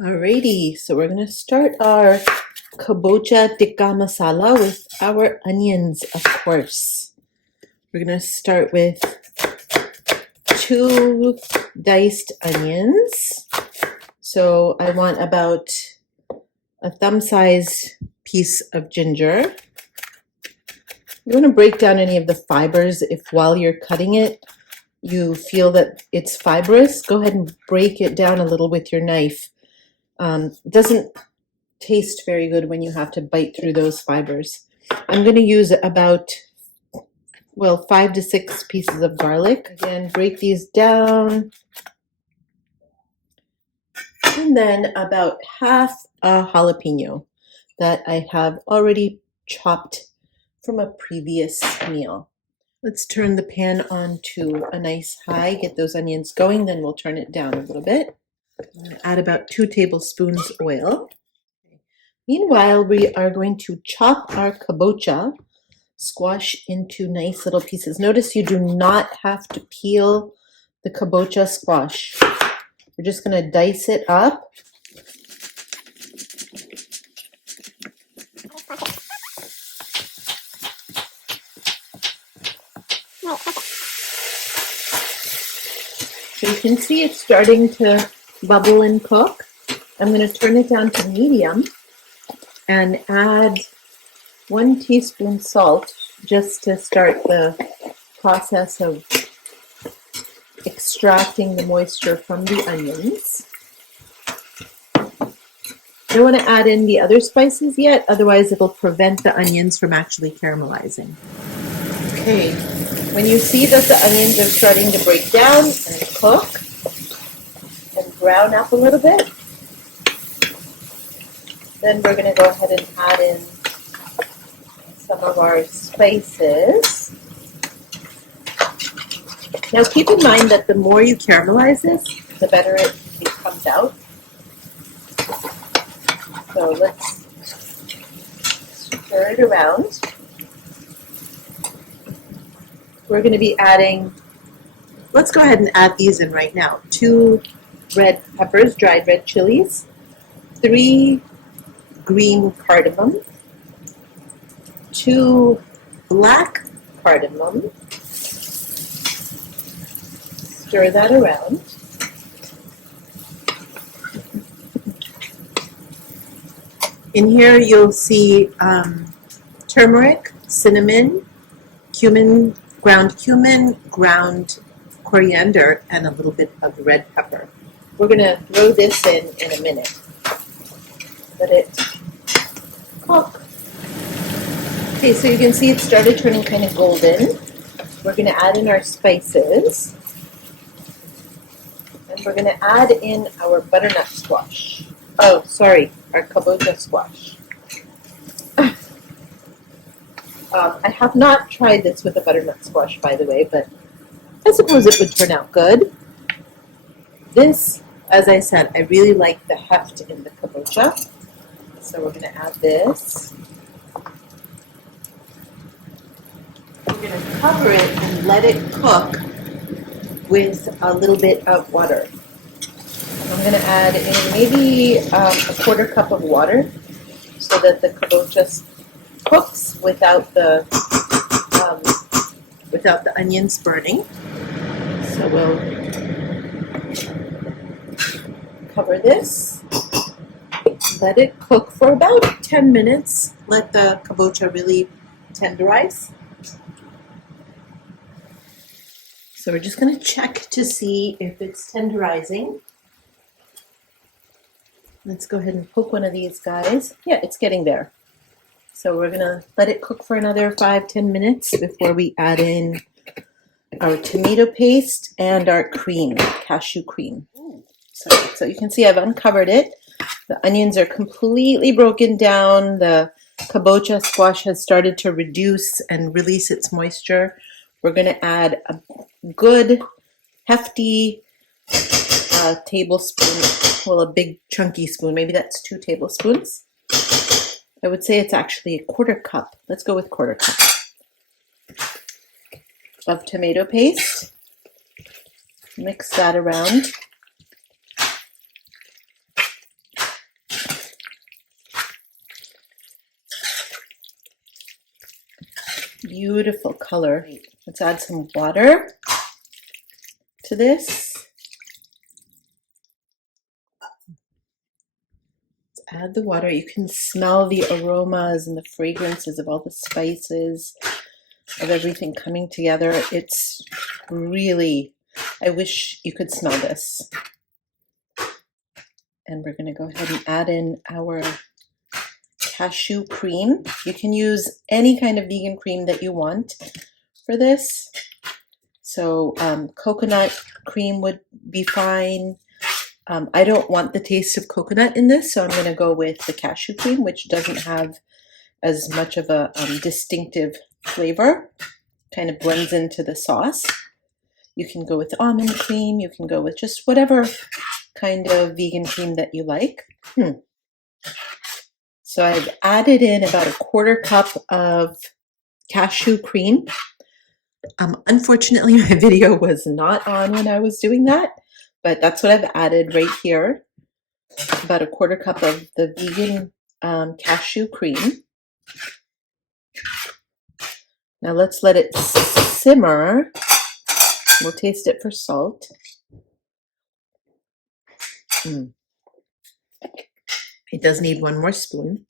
Alrighty, so we're going to start our Kabocha Tikka Masala with our onions, of course. We're going to start with 2 diced onions. So I want about a thumb-sized piece of ginger. You want to break down any of the fibers. If while you're cutting it, you feel that it's fibrous, go ahead and break it down a little with your knife. Doesn't taste very good when you have to bite through those fibers. I'm going to use about, 5 to 6 pieces of garlic. Again, break these down. And then about half a jalapeno that I have already chopped from a previous meal. Let's turn the pan on to a nice high, get those onions going, then we'll turn it down a little bit. Add about 2 tablespoons oil. Meanwhile, we are going to chop our kabocha squash into nice little pieces. Notice you do not have to peel the kabocha squash. We're just going to dice it up. So you can see it's starting to bubble and cook. I'm going to turn it down to medium and add 1 teaspoon salt just to start the process of extracting the moisture from the onions. I don't want to add in the other spices yet, otherwise it'll prevent the onions from actually caramelizing. Okay, when you see that the onions are starting to break down and cook and brown up a little bit, then we're going to go ahead and add in some of our spices. Now keep in mind that the more you caramelize this, the better it comes out. So let's stir it around. We're going to be adding, let's go ahead and add these in right now. 2 red peppers, dried red chilies, 3 green cardamom, 2 black cardamom. Stir that around. In here you'll see turmeric, cinnamon, cumin, ground coriander, and a little bit of red pepper. We're going to throw this in a minute. Let it cook. Okay, so you can see it started turning kind of golden. We're going to add in our spices. And we're going to add in our butternut squash. Oh, sorry, our kabocha squash. I have not tried this with a butternut squash, by the way, but I suppose it would turn out good. This, as I said, I really like the heft in the kabocha. So we're going to add this. We're going to cover it and let it cook with a little bit of water. I'm going to add in maybe a 1/4 cup of water so that the kabocha cooks without the onions burning. So we'll cover this, let it cook for about 10 minutes, let the kabocha really tenderize. So we're just going to check to see if it's tenderizing. Let's go ahead and poke one of these guys. Yeah, it's getting there. So we're going to let it cook for another 5-10 minutes before we add in our tomato paste and our cream, cashew cream. So you can see I've uncovered it. The onions are completely broken down. The kabocha squash has started to reduce and release its moisture. We're going to add a good hefty tablespoon, well, a big chunky spoon, maybe that's 2 tablespoons. I would say it's actually a 1/4 cup. Let's go with 1/4 cup of tomato paste. Mix that around. beautiful color. Let's add some water to this. Let's add the water. You can smell the aromas and the fragrances of all the spices, of everything coming together. It's really, I wish you could smell this. And we're going to go ahead and add in our cashew cream. You can use any kind of vegan cream that you want for this. So coconut cream would be fine. I don't want the taste of coconut in this, so I'm going to go with the cashew cream, which doesn't have as much of a distinctive flavor. Kind of blends into the sauce. You can go with almond cream. You can go with just whatever kind of vegan cream that you like. So I've added in about a quarter cup of cashew cream. Unfortunately, my video was not on when I was doing that, but that's what I've added right here. About a quarter cup of the vegan cashew cream. Now let's let it simmer. We'll taste it for salt. It does need one more spoon.